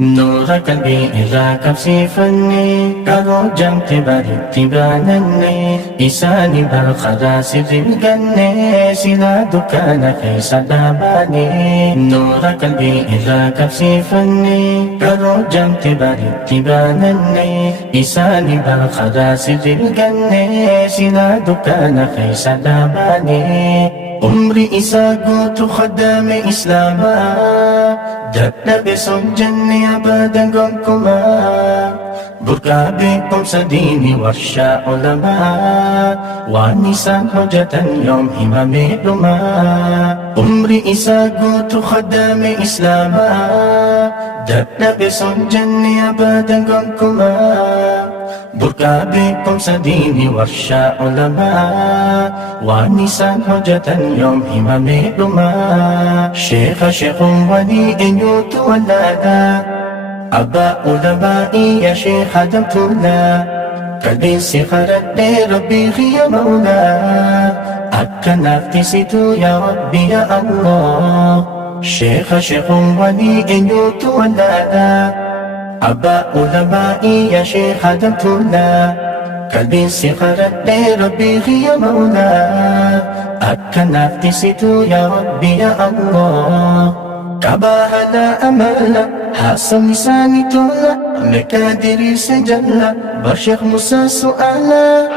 نور قلبي إذا كبسي فني كرو جمت برد تبانني إساني بالخدا سر الجنة سلا دكان كيس داباني نور قلبي إذا كبسي فني كرو جمت برد تبانني إساني بالخدا سر الجنة سلا دكان كيس داباني عمري إسا قوت خدام إسلاما دتنا بسون جنة أبدا قمكما بركا بكم سديني ورشا علماء ونسان حجة يوم همم لما عمري إسا قوت خدام إسلاما دتنا بسون جنة أبدا قمكما بركا بكم سديني ورشا علماء ونسان حجة يوم همم لما شيخ ولي إن يتولادا أبا علمائي يا شيخ دمتولا قلبي سخرت ربي يا مولا أكنافت ستو يا ربي يا الله شيخ ولي إن يتولادا أبا علمائي يا شيخ دمتولا قلبي سخرت ربي يا مولا أكنافت ستو يا ربي يا الله كباهنا أملا حسن لساني تولا مكادري سجلا بشيخ موسى سؤالا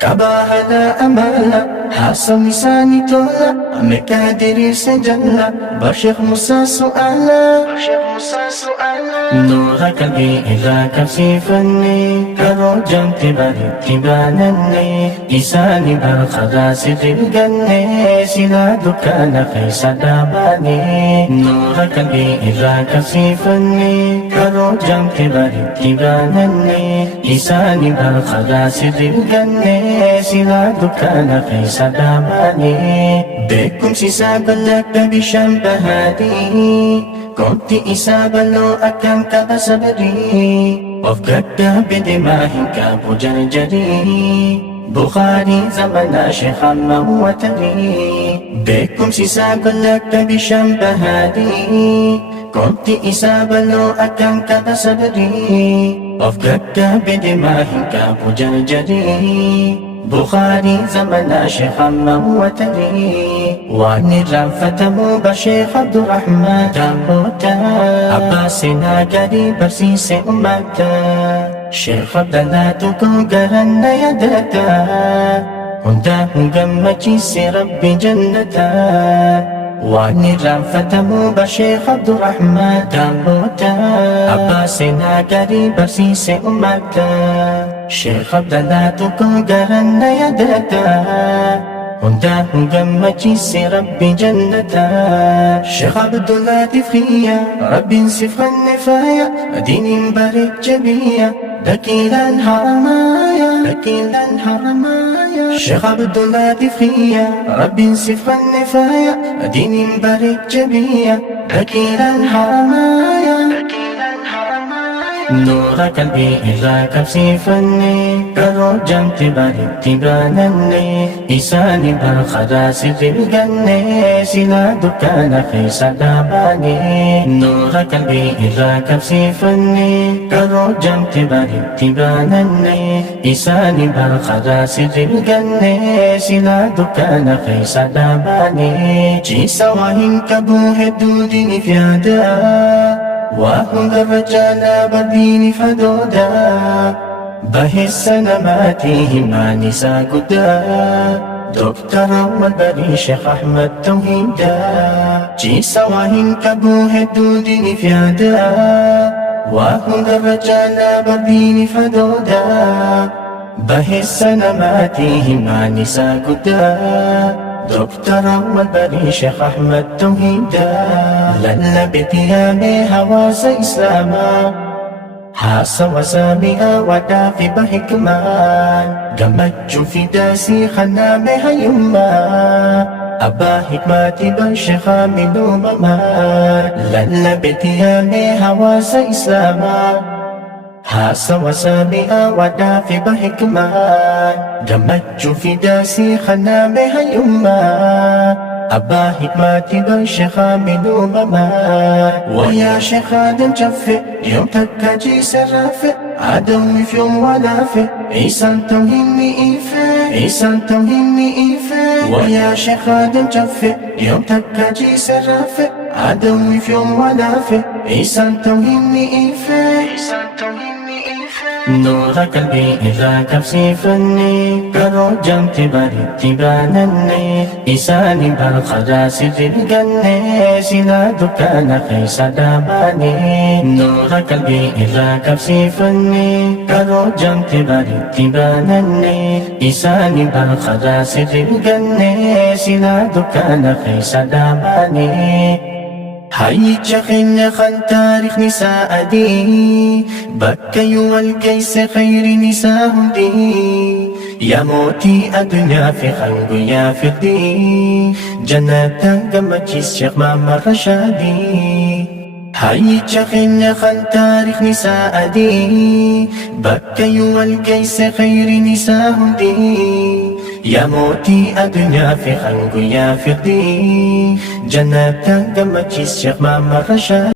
كباهنا أملا حسن لساني تولا مكادري سجلا بشيخ موسى سؤالا نور قلبي إذا كبسي فني كرو جمت برد تبانني لساني بالخدا سر الجنة سلا دكان كيس داباني نور قلبي إذا كبسي فني كرو جمت برد تبانني لساني بالخدا سر الجنة سلا دكان كيس داباني بكم سيساب لك بشام بهادي كنت إسابة لو أكم كبسبري وفقك بدماهك بجرجري بخاري زمن شيخ موتري بكم سيساب لك بشام بهادي كنت إسابة لو أكم كبسبري وفقك بدماهك بجرجري بخاري زمن شيخ موتري وعن الرنفة موبا شيخ عبد الرحمن تاموتا عباسنا قريب سيس أمتا شيخ عبد الله تكون يدتا هندا هنغمجيس ربي جنتا وعن الرنفة موبا شيخ عبد الرحمن تاموتا عباسنا قريب سيس أمتا شيخ عبد الله تكون يدتا هندا هنغمجيس ربي جنتا شيخ عبد اللطيف خيا ربي صفا النفايا دين بارك جميع دكيلا حرمايا شيخ عبد اللطيف خيا ربي صفا النفايا دين بارك جميع دكيلا حرمايا نور قلبي إذا كبسي فني كرو جمت برد تبانني إساني بالخدا سر الجنة سلا دكان كيس داباني نور قلبي إذا كبسي فني كرو جمت برد تبانني إساني بالخدا سر الجنة سلا دكان كيس داباني جيسا وهن كبوه دودين فيادا وهم الرجال بدين فدودا به السلاماتهم نساء قدا دكتور والبري شيخ أحمد توحيدا جيسا وهن كبوه الدودين فيادا وهم الرجال بدين فدودا به السلاماتهم نساء قدا دكتور والبري شيخ أحمد توحيدا لن بتيامي هواس إسلاما حاس وسامئا ودافي بحكمان قمت في داسي خنامي هيما أبا حكماتي بشيخ من أمما لن بتيامي هواس إسلاما حاس وسامئا ودافي بحكمان دمج في داسي خنامي هيما أبا حكمتي بالشيخ عملوا ممات ويا شيخ آدم جفي يوم تكاجي سرافي عدوي في يوم ولافي إيسان توهمي إيفي إيسان توهمي إيفي ويا شيخ آدم جفي يوم تكاجي سرافي عدوي في يوم ولافي إيسان توهمي إيفي إيسان توهمي إيفي نور قلبي إذا كبسي فني كرو جمتي بريتي بانني إيساني بالخلاص في الجنة سلا دكان خيس داباني نور قلبي إذا كبسي فني كرو جمتي بريتي بانني إيساني بالخلاص في الجنة سلا دكان خيس داباني هاي جخن خن تاريخ نساء دي بكي والكيس خير نساء دي يا موتي الدنيا في خلق يا فردي جنة قمتشيس شيخ ماما رشادي هاي جخن خن تاريخ نساء دي بكي والكيس خير نساء دي يا موتي الدنيا في خلق يا فردي جنة قمتشيس شيخ ماما رشادي